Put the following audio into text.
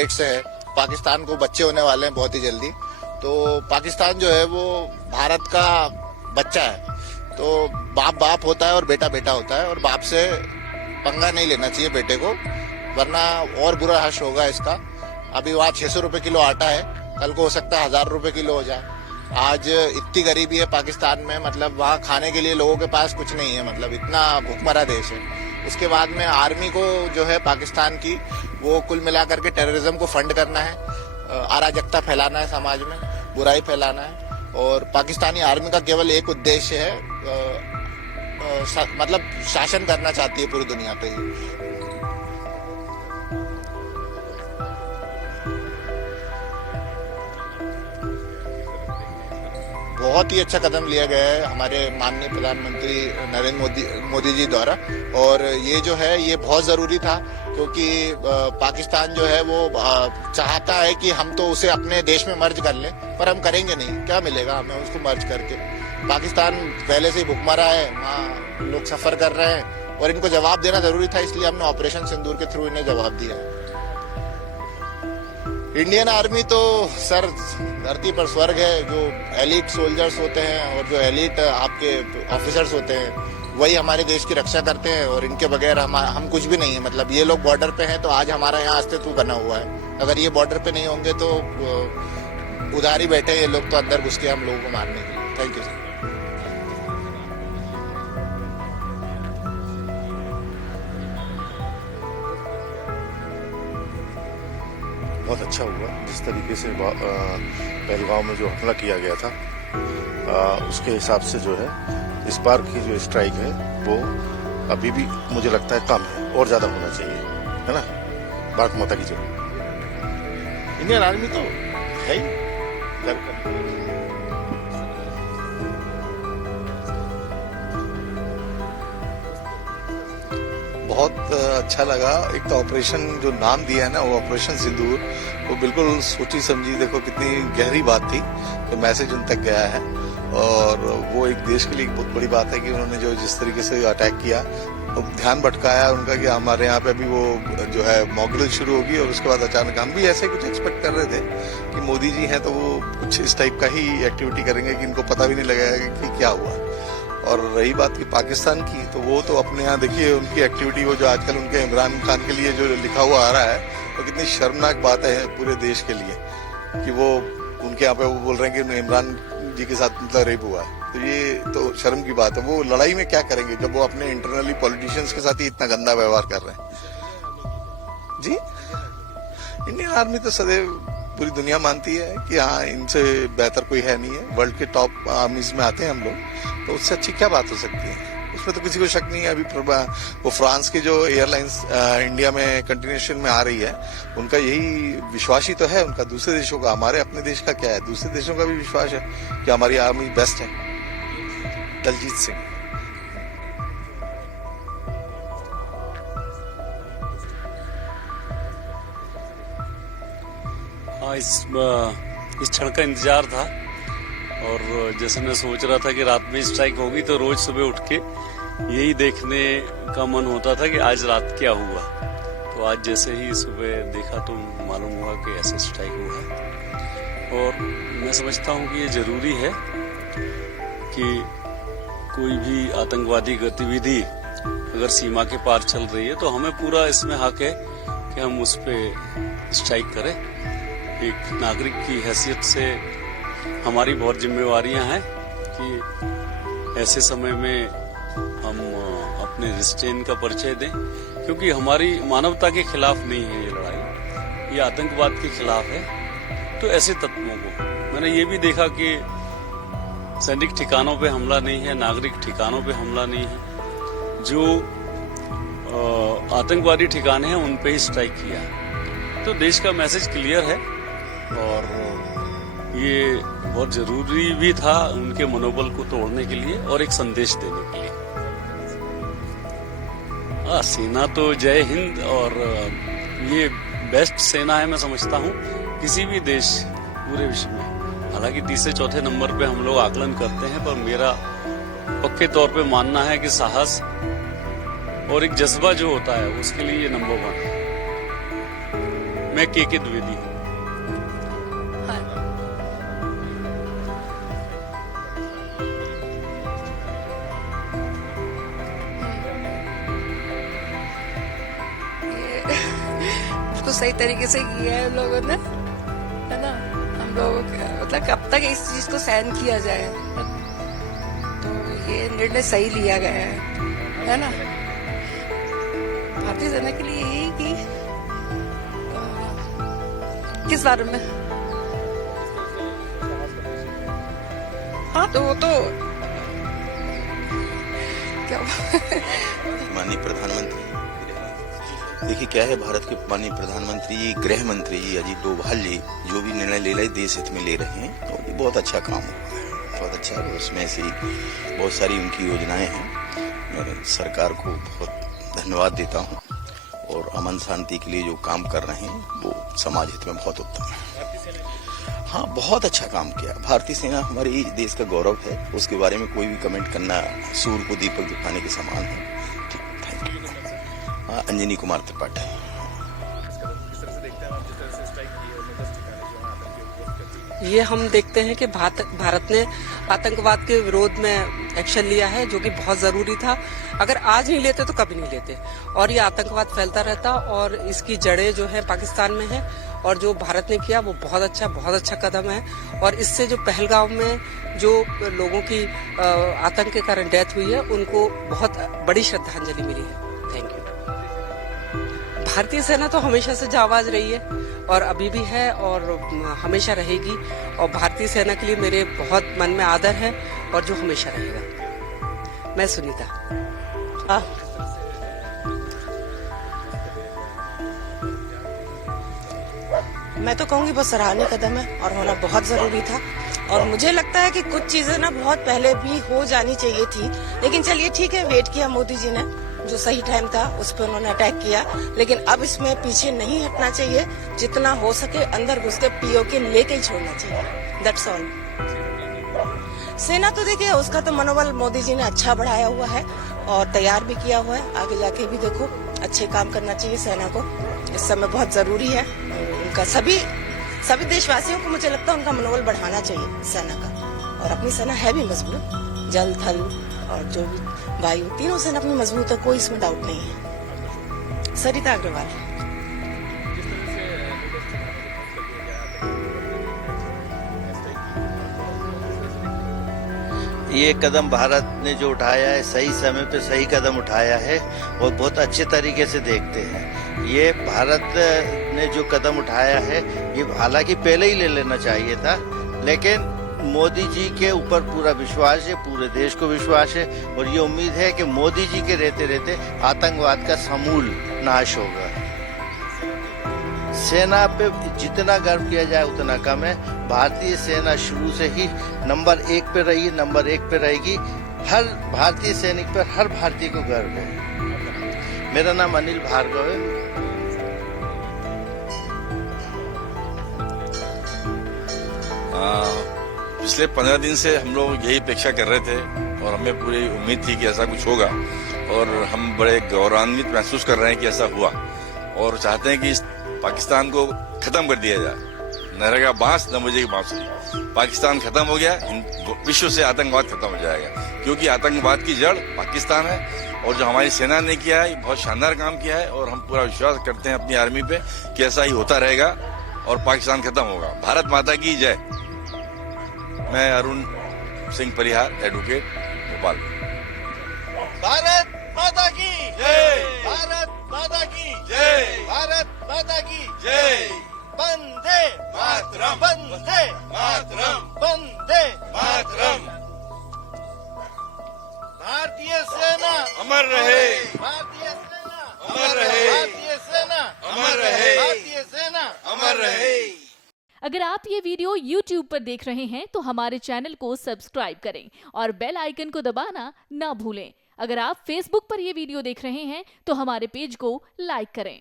पेट से है। पाकिस्तान को बच्चे होने वाले हैं बहुत ही जल्दी। तो पाकिस्तान जो है वो भारत का बच्चा है। तो बाप बाप होता है और बेटा बेटा होता है, और बाप से पंगा नहीं लेना चाहिए बेटे को, वरना और बुरा हश्र होगा इसका। अभी वहाँ 600 रुपए किलो आटा है, कल को हो सकता है 1000 रुपए किलो हो जाए। आज इतनी गरीबी है पाकिस्तान में, मतलब वहाँ खाने के लिए लोगों के पास कुछ नहीं है, मतलब इतना भूखमरा देश है। उसके बाद में आर्मी को जो है पाकिस्तान की, वो कुल मिलाकर के टेररिज्म को फंड करना है, अराजकता फैलाना है, समाज में बुराई फैलाना है। और पाकिस्तानी आर्मी का केवल एक उद्देश्य है, मतलब शासन करना चाहती है पूरी दुनिया पे ही। बहुत ही अच्छा कदम लिया गया है हमारे माननीय प्रधानमंत्री नरेंद्र मोदी जी द्वारा, और ये जो है ये बहुत जरूरी था, क्योंकि पाकिस्तान जो है वो चाहता है कि हम तो उसे अपने देश में मर्ज कर लें, पर हम करेंगे नहीं। क्या मिलेगा हमें उसको मर्ज करके? पाकिस्तान पहले से ही भुखमरा है, वहाँ लोग सफर कर रहे हैं, और इनको जवाब देना जरूरी था, इसलिए हमने ऑपरेशन सिंदूर के थ्रू इन्हें जवाब दिया है। इंडियन आर्मी तो सर धरती पर स्वर्ग है। जो एलिट सोल्जर्स होते हैं और जो एलिट आपके ऑफिसर्स होते हैं, वही हमारे देश की रक्षा करते हैं, और इनके बगैर हम कुछ भी नहीं है। मतलब ये लोग बॉर्डर पे हैं तो आज हमारा यहाँ अस्तित्व बना हुआ है। अगर ये बॉर्डर पे नहीं होंगे तो उधार ही बैठे ये लोग तो अंदर घुस के हम लोगों को मारने के लिए। Thank you sir. बहुत अच्छा हुआ जिस तरीके से पहलगांव में जो हमला किया गया था, उसके हिसाब से जो है इस बार की जो स्ट्राइक है वो अभी भी मुझे लगता है कम है, और ज्यादा होना चाहिए, है ना। भारत माता की जय। इंडियन आर्मी तो है ही। बहुत अच्छा लगा। एक तो ऑपरेशन जो नाम दिया है ना, वो ऑपरेशन सिंदूर, वो बिल्कुल सोची समझी, देखो कितनी गहरी बात थी, तो मैसेज उन तक गया है। और वो एक देश के लिए बहुत बड़ी बात है कि उन्होंने जो जिस तरीके से अटैक किया, तो ध्यान भटकाया उनका कि हमारे यहाँ पे अभी वो जो है मॉकड्रिल शुरू होगी, और उसके बाद अचानक हम भी ऐसे कुछ एक्सपेक्ट कर रहे थे कि मोदी जी हैं तो वो कुछ इस टाइप का ही एक्टिविटी करेंगे कि इनको पता भी नहीं लगेगा कि क्या हुआ। और रही बात की पाकिस्तान की, तो वो तो अपने यहाँ देखिए उनकी एक्टिविटी, वो जो आजकल उनके इमरान खान के लिए जो लिखा हुआ आ रहा है, वो कितनी शर्मनाक बात है पूरे देश के लिए, कि वो उनके यहाँ पे वो बोल रहे हैं कि इमरान जी के साथ मतलब रेप हुआ है। तो ये तो शर्म की बात है। वो लड़ाई में क्या करेंगे जब वो अपने इंटरनली पॉलिटिशियंस के साथ ही इतना गंदा व्यवहार कर रहे हैं। जी, इंडियन आर्मी तो सदैव पूरी दुनिया मानती है कि हाँ, इनसे बेहतर कोई है नहीं है। वर्ल्ड के टॉप आर्मीज में आते हैं हम लोग, तो उससे अच्छी क्या बात हो सकती है? उसमें तो किसी को शक नहीं है। अभी वो फ्रांस की जो एयरलाइंस इंडिया में कंटिन्यूएशन में आ रही है, उनका यही विश्वास ही तो है उनका दूसरे देशों का। हमारे अपने देश का क्या है? दूसरे देशों का भी विश्वास है कि हमारी आर्मी बेस्ट है। दलजीत सिंह। हाँ, इस क्षण का इंतजार था, और जैसे मैं सोच रहा था कि रात में स्ट्राइक होगी तो रोज सुबह उठ के यही देखने का मन होता था कि आज रात क्या हुआ। तो आज जैसे ही सुबह देखा तो मालूम हुआ कि ऐसे स्ट्राइक हुआ। और मैं समझता हूँ कि ये जरूरी है कि कोई भी आतंकवादी गतिविधि अगर सीमा के पार चल रही है तो हमें पूरा इसमें हक है कि हम उस पर स्ट्राइक करें। एक नागरिक की हैसियत से हमारी बहुत जिम्मेवारियां हैं कि ऐसे समय में हम अपने रिस्ट्रेन का परिचय दें, क्योंकि हमारी मानवता के खिलाफ नहीं है ये लड़ाई, ये आतंकवाद के खिलाफ है। तो ऐसे तत्वों को मैंने ये भी देखा कि सैनिक ठिकानों पे हमला नहीं है, नागरिक ठिकानों पे हमला नहीं है, जो आतंकवादी ठिकाने हैं उन पे ही स्ट्राइक किया। तो देश का मैसेज क्लियर है, और ये बहुत जरूरी भी था उनके मनोबल को तोड़ने के लिए और एक संदेश देने के लिए। सेना तो जय हिंद, और ये बेस्ट सेना है मैं समझता हूँ किसी भी देश पूरे विश्व में। हालांकि तीसरे चौथे नंबर पे हम लोग आकलन करते हैं, पर मेरा पक्के तौर पे मानना है कि साहस और एक जज्बा जो होता है उसके लिए ये नंबर 1 है। मैं के द्विवेदी हूँ। तो सही तरीके से किया है हम लोगों ने, है ना। हम लोगों के मतलब कब तक इस चीज को सहन किया जाए, तो ये निर्णय सही लिया गया है ना। भारतीय सेना के लिए यही कि किस बारे में, हाँ तो वो तो क्या माननीय प्रधानमंत्री, देखिए क्या है, भारत के माननीय प्रधानमंत्री गृह मंत्री अजीत डोभाल जी जो भी निर्णय ले रहे देश हित में ले रहे हैं, तो ये बहुत अच्छा काम हुआ है, बहुत अच्छा है। उसमें से बहुत सारी उनकी योजनाएं हैं। मैं सरकार को बहुत धन्यवाद देता हूं, और अमन शांति के लिए जो काम कर रहे हैं वो समाज हित में बहुत उत्तम है। हाँ, बहुत अच्छा काम किया। भारतीय सेना हमारे देश का गौरव है, उसके बारे में कोई भी कमेंट करना सूर्य को दीपक दिखाने के समान है। Thank you. अंजनी कुमार त्रिपाठी। ये हम देखते हैं कि भारत ने आतंकवाद के विरोध में एक्शन लिया है, जो कि बहुत जरूरी था। अगर आज नहीं लेते तो कभी नहीं लेते, और ये आतंकवाद फैलता रहता, और इसकी जड़ें जो है पाकिस्तान में है। और जो भारत ने किया वो बहुत अच्छा कदम है। और इससे जो पहलगाम में जो लोगों की आतंक के कारण डेथ हुई है, उनको बहुत बड़ी श्रद्धांजलि मिली है। Thank you. भारतीय सेना तो हमेशा से जाबाज रही है, और अभी भी है, और हमेशा रहेगी। और भारतीय सेना के लिए मेरे बहुत मन में आदर है, और जो हमेशा रहेगा। मैं सुनीता। मैं तो कहूँगी बहुत सराहनीय कदम है, और होना बहुत जरूरी था। और मुझे लगता है कि कुछ चीजें ना बहुत पहले भी हो जानी चाहिए थी, लेकिन चलिए ठीक है, वेट किया मोदी जी ने, जो सही टाइम था उस पर उन्होंने अटैक किया। लेकिन अब इसमें पीछे नहीं हटना चाहिए, जितना हो सके अंदर घुस के पीओके लेके ही छोड़ना चाहिए। That's all. सेना तो देखिए, उसका तो मनोबल मोदी जी ने अच्छा बढ़ाया हुआ है, और तैयार भी किया हुआ है। आगे जाके भी देखो अच्छे काम करना चाहिए सेना को, इस समय बहुत जरूरी है। उनका सभी देशवासियों को मुझे लगता है उनका मनोबल बढ़ाना चाहिए सेना का। और अपनी सेना है भी मजबूत, जल थल और जो भी वायु, तीनों सेना अपनी मजबूत है, कोई इसमें डाउट नहीं है। सरिता अग्रवाल। ये कदम भारत ने जो उठाया है, सही समय पे सही कदम उठाया है, और बहुत अच्छे तरीके से देखते हैं। ये भारत ने जो कदम उठाया है, ये हालांकि पहले ही ले लेना चाहिए था, लेकिन मोदी जी के ऊपर पूरा विश्वास है, पूरे देश को विश्वास है, और ये उम्मीद है कि मोदी जी के रहते रहते आतंकवाद का समूल नाश होगा। सेना पे जितना गर्व किया जाए उतना कम है। भारतीय सेना शुरू से ही नंबर 1 पे रही है, नंबर 1 पे रहेगी। हर भारतीय सैनिक पर हर भारतीय को गर्व है। मेरा नाम अनिल भार्गव है। पिछले 15 दिन से हम लोग यही अपेक्षा कर रहे थे, और हमें पूरी उम्मीद थी कि ऐसा कुछ होगा, और हम बड़े गौरवान्वित महसूस कर रहे हैं कि ऐसा हुआ, और चाहते हैं कि इस पाकिस्तान को खत्म कर दिया जाए। न रहेगा बांस न बजेगी बांसुरी। पाकिस्तान खत्म हो गया, विश्व से आतंकवाद खत्म हो जाएगा, क्योंकि आतंकवाद की जड़ पाकिस्तान है। और जो हमारी सेना ने किया है, बहुत शानदार काम किया है, और हम पूरा विश्वास करते हैं अपनी आर्मी पे कि ऐसा ही होता रहेगा और पाकिस्तान खत्म होगा। भारत माता की जय। मैं अरुण सिंह परिहार, एडवोकेट, भोपाल। भारत माता की जय, भारत माता की जय, भारत माता की जय। वंदे मातरम, वंदे मातरम, वंदे मातरम। भारतीय सेना अमर रहे, भारतीय सेना अमर रहे, भारतीय सेना अमर रहे, भारतीय सेना अमर रहे। अगर आप ये वीडियो YouTube पर देख रहे हैं तो हमारे चैनल को सब्सक्राइब करें और बेल आइकन को दबाना ना भूलें। अगर आप Facebook पर ये वीडियो देख रहे हैं तो हमारे पेज को लाइक करें।